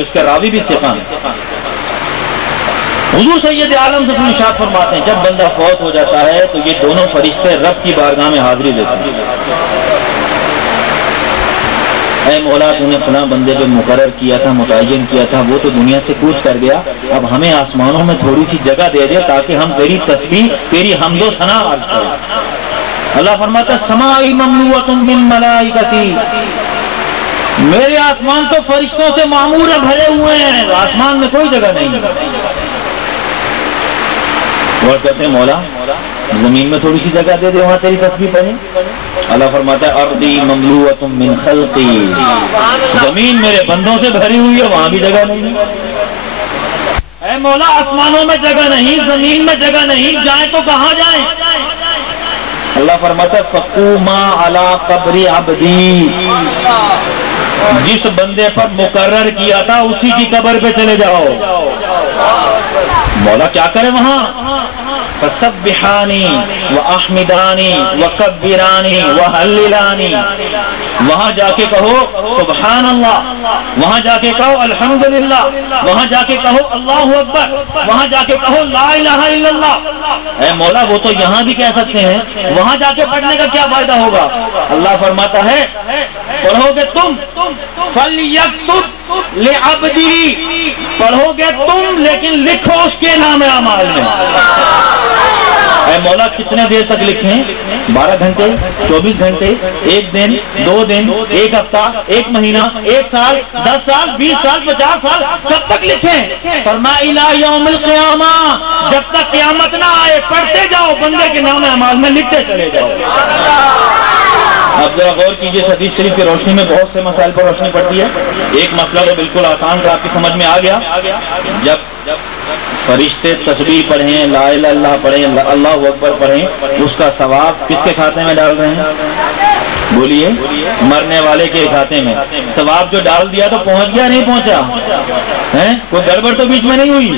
اور اس کا راوی بھی ثقہ ہے۔ حضور سید عالم سے ارشاد فرماتے ہیں جب بندہ فوت ہو جاتا ہے تو یہ دونوں فرشتے رب کی بارگاہ میں حاضری دیتے ہیں، اے مولا تو نے فلاں بندے پہ مقرر کیا تھا، متعین کیا تھا، وہ تو دنیا سے کوچ کر گیا، اب ہمیں آسمانوں میں تھوڑی سی جگہ دے دے تاکہ ہم تیری تسبیح، تیری حمد و ثنا عرض کریں۔ اللہ فرماتا ہے سمائی مملوءۃ بالملائکۃ، میرے آسمان تو فرشتوں سے معمور بھرے ہوئے ہیں، آسمان میں کوئی جگہ نہیں ہے۔ اور کہتے ہیں مولا زمین میں تھوڑی سی جگہ دے دے وہاں تیری تسبیح پڑھیں۔ اللہ فرماتا ہے ارضی مملوءۃ من خلقی، زمین میرے بندوں سے بھری ہوئی ہے، وہاں بھی جگہ نہیں ہے۔ اے مولا آسمانوں میں جگہ نہیں، زمین میں جگہ نہیں، جائیں تو کہاں جائیں؟ اللہ فرماتا ہے فقوما علی قبر عبدی، جس بندے پر مقرر کیا تھا اسی کی قبر پہ چلے جاؤ۔ مولا کیا کرے وہاں؟ فسبحانی واحمدانی وکبرانی وہللانی، وہاں جا کے کہو سبحان اللہ، وہاں جا کے کہو الحمدللہ، وہاں جا کے کہو اللہ اکبر، وہاں جا کے کہو لا الہ الا اللہ۔ اے مولا وہ تو یہاں بھی کہہ سکتے ہیں، وہاں جا کے پڑھنے کا کیا فائدہ ہوگا؟ اللہ فرماتا ہے پڑھو گے تم فَلْيَكْتُبْ لِعَبْدِهِ، پڑھو گے تم لیکن لکھو اس کے نام اعمال میں۔ اے مولا کتنے دیر تک لکھیں؟ 12 گھنٹے، 24 گھنٹے، ایک دن، 2 دن، ایک ہفتہ، ایک مہینہ، 1 سال، 10 سال، 20 سال، 50 سال، کب تک لکھیں؟ فرمایا الی یوم القیامہ، جب تک قیامت نہ آئے پڑھتے جاؤ، بندے کے نام اعمال میں لکھتے چلے جاؤ۔ اب ذرا غور کیجئے، حدیث شریف کی روشنی میں بہت سے مسائل پر روشنی پڑتی ہے۔ ایک مسئلہ تو بالکل آسان تھا، آپ کی سمجھ میں آ گیا، جب فرشتے تسبیح پڑھیں، لا الہ الا اللہ پڑھیں، اللہ اکبر پڑھیں، اس کا ثواب کس کے کھاتے میں ڈال رہے ہیں؟ بولیے، مرنے والے کے کھاتے میں۔ ثواب جو ڈال دیا تو پہنچ گیا نہیں پہنچا؟ کوئی گڑبڑ تو بیچ میں نہیں ہوئی؟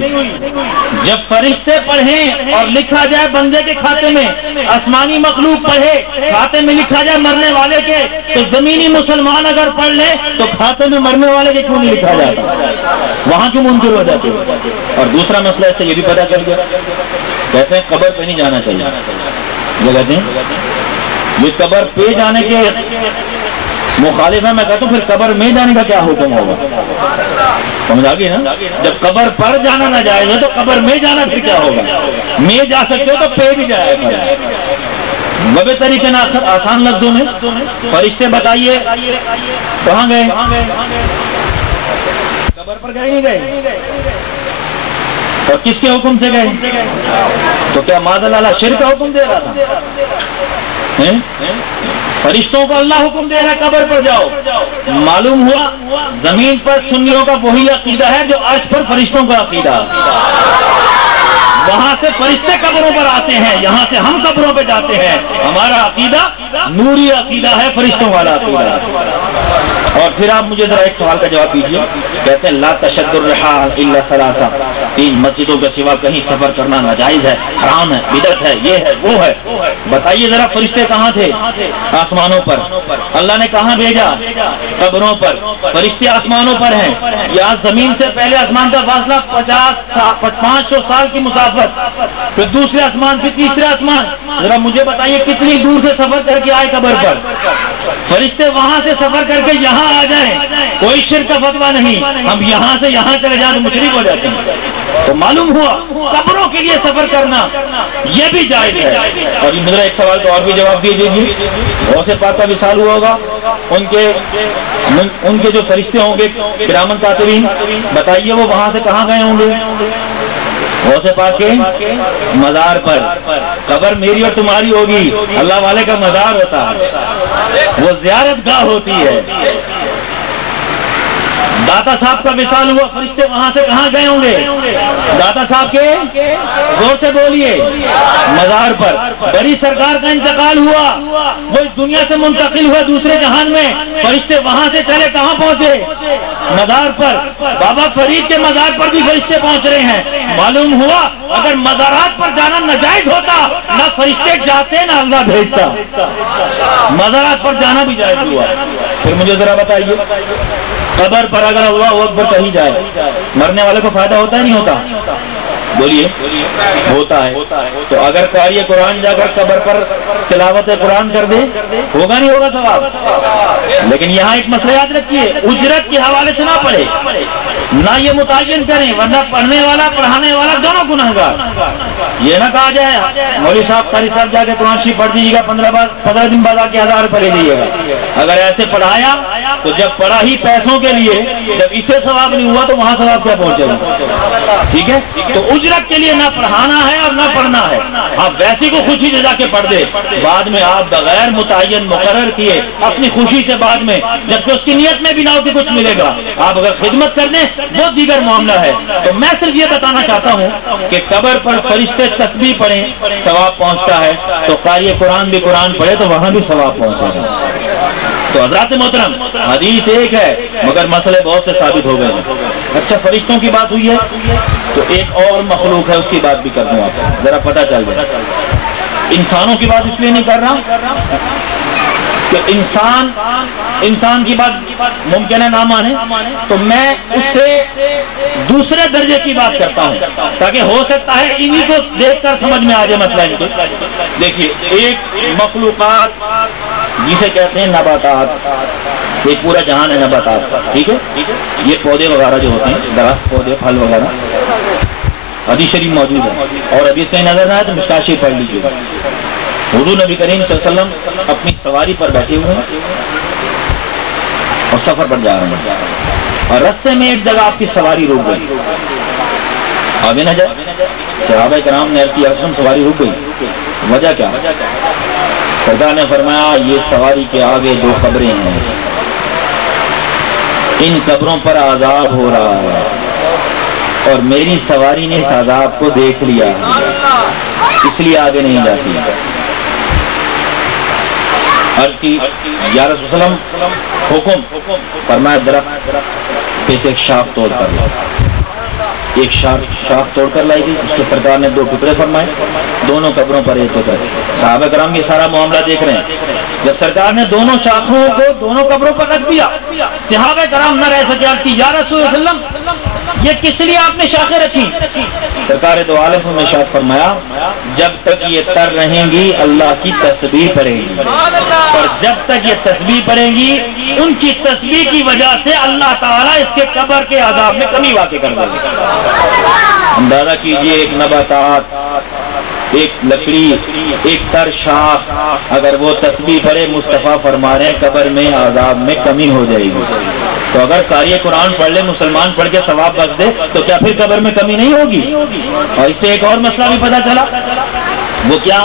جب فرشتے پڑھیں اور لکھا جائے بندے کے کھاتے میں، آسمانی مخلوق پڑھے کھاتے میں لکھا جائے مرنے والے کے، تو زمینی مسلمان اگر پڑھ لے تو کھاتے میں مرنے والے کے کیوں نہیں لکھا جاتا؟ وہاں کیوں منکر ہو جاتے؟ اور دوسرا مسئلہ اس سے یہ بھی پتہ چل گیا، کہتے ہیں قبر پہ نہیں جانا چاہیے، یہ کہتے ہیں یہ قبر پہ جانے کے مخالف ہے۔ میں کہتا ہوں پھر قبر میں جانے کا کیا حکم ہوگا؟ سمجھ آ گئی نا؟ جب قبر پر جانا نہ جائے گا تو قبر میں جانا پھر کیا ہوگا؟ میں جا سکتے ہو تو پہ بھی جائے گا۔ ببے طریقے نہ آسان لفظوں میں فرشتے بتائیے کہاں گئے؟ قبر پر گئے نہیں گئے؟ اور کس کے حکم سے گئے؟ تو کیا معاذ اللہ شرک کا حکم دے رہا تھا؟ فرشتوں کو اللہ حکم دے رہا ہے قبر پر جاؤ۔ معلوم ہوا زمین پر سنیوں کا وہی عقیدہ ہے جو عرش پر فرشتوں کا عقیدہ ہے۔ وہاں سے فرشتے قبروں پر آتے ہیں، یہاں سے ہم قبروں پہ جاتے ہیں۔ ہمارا عقیدہ نوری عقیدہ ہے، فرشتوں والا عقیدہ ہے۔ اور پھر آپ مجھے ذرا ایک سوال کا جواب دیجیے، کہتے ہیں لا تشد الرحال الا ثلاثہ، 3 مسجدوں کے سوا کہیں سفر کرنا ناجائز ہے، حرام ہے، بدعت ہے، یہ ہے وہ ہے۔ بتائیے ذرا فرشتے کہاں تھے؟ آسمانوں پر۔ اللہ نے کہاں بھیجا؟ قبروں پر۔ فرشتے آسمانوں پر ہیں، یہاں زمین سے پہلے آسمان کا فاصلہ 500 سال کی مسافت، پھر دوسرے آسمان، پھر تیسرے آسمان۔ ذرا مجھے بتائیے کتنی دور سے سفر کر کے آئے قبر پر؟ فرشتے وہاں سے سفر کر کے یہاں آ جائیں، کوئی شرک کا فتویٰ نہیں، ہم یہاں سے یہاں چلے جائیں تو مشرک ہو جاتے ہیں۔ تو معلوم ہوا قبروں کے لیے سفر کرنا یہ بھی جائز ہے۔ اور میرا ایک سوال تو اور بھی جواب دیجیے جی، غوث پاک کا وصال ہوا ہوگا، ان کے جو فرشتے ہوں گے کرامن کاتبین، بتائیے وہ وہاں سے کہاں گئے ہوں گے؟ غوث پاک کے مزار پر۔ قبر میری اور تمہاری ہوگی، اللہ والے کا مزار ہوتا ہے، وہ زیارت گاہ ہوتی ہے۔ داتا صاحب کا وصال ہوا، فرشتے وہاں سے کہاں گئے ہوں گے؟ داتا صاحب کے زور سے بولیے مزار پر۔ بڑی سرکار کا انتقال ہوا، وہ اس دنیا سے منتقل ہوئے دوسرے جہان میں، فرشتے وہاں سے چلے کہاں پہنچے؟ مزار پر۔ بابا فرید کے مزار پر بھی فرشتے پہنچ رہے ہیں۔ معلوم ہوا اگر مزارات پر جانا ناجائز ہوتا نہ فرشتے جاتے نہ اللہ بھیجتا، مزارات پر جانا بھی جائز ہوا۔ پھر مجھے ذرا بتائیے قبر پر اگر اللہ اکبر کہی جائے مرنے والے کو فائدہ ہوتا ہے نہیں ہوتا؟ بولیے ہوتا ہے. تو اگر قاری قرآن جا کر قبر پر تلاوت قرآن کر دے ہوگا نہیں ہوگا ثواب؟ لیکن یہاں ایک مسئلہ یاد رکھیے، اجرت کے حوالے سے نہ پڑھے، نہ یہ متعین کریں، ورنہ پڑھنے والا پڑھانے والا دونوں گنہگار. یہ نہ کہا جائے مولوی صاحب قاری صاحب جا کے قرآن شریف پڑھ دیجیے گا، 15 دن بعد آ کے 1000 روپے لے لیجیے گا. اگر ایسے پڑھایا تو جب پڑھا ہی پیسوں کے لیے، جب اسے ثواب نہیں ہوا تو وہاں ثواب کیا پہنچے گا؟ ٹھیک ہے. تو اجرت کے لیے نہ پڑھانا ہے اور نہ پڑھنا ہے. آپ ویسی کو خوشی سے جا کے پڑھ دے، بعد میں آپ بغیر متعین مقرر کیے اپنی خوشی سے بعد میں، جبکہ اس کی نیت میں بھی نہ ہو کہ کچھ ملے گا، آپ اگر خدمت کر دیں وہ دیگر معاملہ ہے. تو میں صرف یہ بتانا چاہتا ہوں کہ قبر پر فرشتے تسبیح پڑھیں ثواب پہنچتا ہے، تو قاری قرآن بھی قرآن پڑھے تو وہاں بھی ثواب پہنچے گا. تو حضرات محترم، حدیث ایک ہے مگر مسئلے بہت سے ثابت ہو گئے ہیں. اچھا، فرشتوں کی بات ہوئی ہے تو ایک اور مخلوق ہے، اس کی بات بھی کر دوں، آپ ذرا پتہ چل جائے. انسانوں کی بات اس لیے نہیں کر رہا کہ انسان کی بات ممکن ہے نہ مانے، تو میں اس سے دوسرے درجے کی بات کرتا ہوں تاکہ ہو سکتا ہے انہی کو دیکھ کر سمجھ میں آ جائے مسئلہ ان کو. دیکھیے، ایک مخلوقات جسے کہتے ہیں نباتات، ایک پورا جہان ہے نباتات کا، ٹھیک ہے. یہ پودے وغیرہ جو ہوتے ہیں، درخت، پودے، پھل وغیرہ، حدیث شریف موجود ہے. اور حدیث کہیں نظر نہ آئے تو مشکات شریف پڑھ لیجیے. حضور نبی کریم صلی اللہ علیہ وسلم اپنی سواری پر بیٹھے ہوئے ہیں اور سفر پر جا رہے ہیں، اور رستے میں ایک جگہ آپ کی سواری رک گئی، آگے نہ جائے. صحابہ کرام نے عرض کیا، سواری رک گئی، وجہ کیا؟ سرکار نے فرمایا، یہ سواری کے آگے 2 قبریں ہیں، ان قبروں پر عذاب ہو رہا ہے اور میری سواری نے اس عذاب کو دیکھ لیا، اس لیے آگے نہیں جاتی. عرض کی، یا رسول اللہ، حکم. فرمایا، درخت پہ سے ایک شاخ توڑ کر لاؤ. ایک شاخ توڑ کر لائی گئی، اس کے سرکار نے 2 ٹکڑے فرمائے، دونوں قبروں پر ایک ٹکڑا. صحابہ کرام یہ سارا معاملہ دیکھ رہے ہیں. جب سرکار نے دونوں شاخوں کو دونوں قبروں پر رکھ دیا، صحابہ کرام نہ رہ سکے، کہ یا رسول اللہ، یہ کس لیے آپ نے شاخیں رکھی؟ سرکار دو عالم نے ارشاد فرمایا، جب تک یہ تر رہیں گی اللہ کی تسبیح پڑھیں گی، اور جب تک یہ تسبیح پڑھیں گی ان کی تسبیح کی وجہ سے اللہ تعالیٰ اس کے قبر کے عذاب میں کمی واقع کر دے گا. اندازہ کیجئے، ایک نباتات، ایک لکڑی، ایک تر شاخ، اگر وہ تسبیح پڑھے، مصطفیٰ فرما رہے ہیں قبر میں عذاب میں کمی ہو جائے گی. تو اگر قاری قرآن پڑھ لے مسلمان، پڑھ کے ثواب بخش دے، تو کیا پھر قبر میں کمی نہیں ہوگی؟ اور اس سے ایک اور مسئلہ بھی پتہ چلا، وہ کیا؟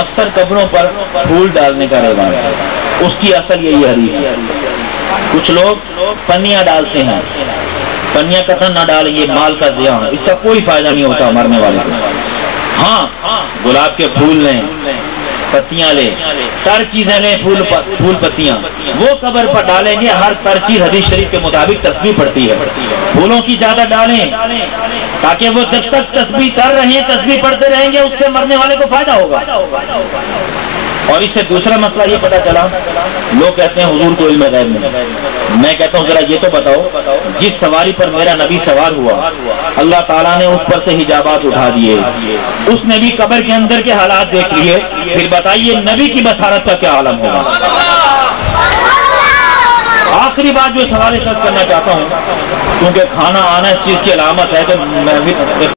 اکثر قبروں پر پھول ڈالنے کا رواج ہے. اس کی اصل یہی حدیث ہے. کچھ لوگ پنیاں ڈالتے ہیں، پنیاں قطعاً نہ ڈالیں، یہ مال کا ضیاع ہے، اس کا کوئی فائدہ نہیں ہوتا مرنے والے کو. ہاں، گلاب کے پھول لیں، پتیاں لیں، تر چیزیں لیں، پھول پتیاں، وہ قبر پر ڈالیں گے. ہر تر چیز حدیث شریف کے مطابق تسبیح پڑھتی ہے. پھولوں کی زیادہ ڈالیں تاکہ وہ جب تک تسبیح کر رہے ہیں، تسبیح پڑھتے رہیں گے، اس سے مرنے والے کو فائدہ ہوگا. اور اس سے دوسرا مسئلہ یہ پتا چلا، لوگ کہتے ہیں حضور کو علم غیب نہیں. میں کہتا ہوں ذرا یہ تو بتاؤ، جس سواری پر میرا نبی سوار ہوا، اللہ تعالیٰ نے اس پر سے حجابات اٹھا دیے، اس نے بھی قبر کے اندر کے حالات دیکھ لیے، پھر بتائیے نبی کی بصارت کا کیا عالم ہوگا؟ آخری بات جو سوال اس وقت کرنا چاہتا ہوں، کیونکہ کھانا آنا اس چیز کی علامت ہے کہ میں بھی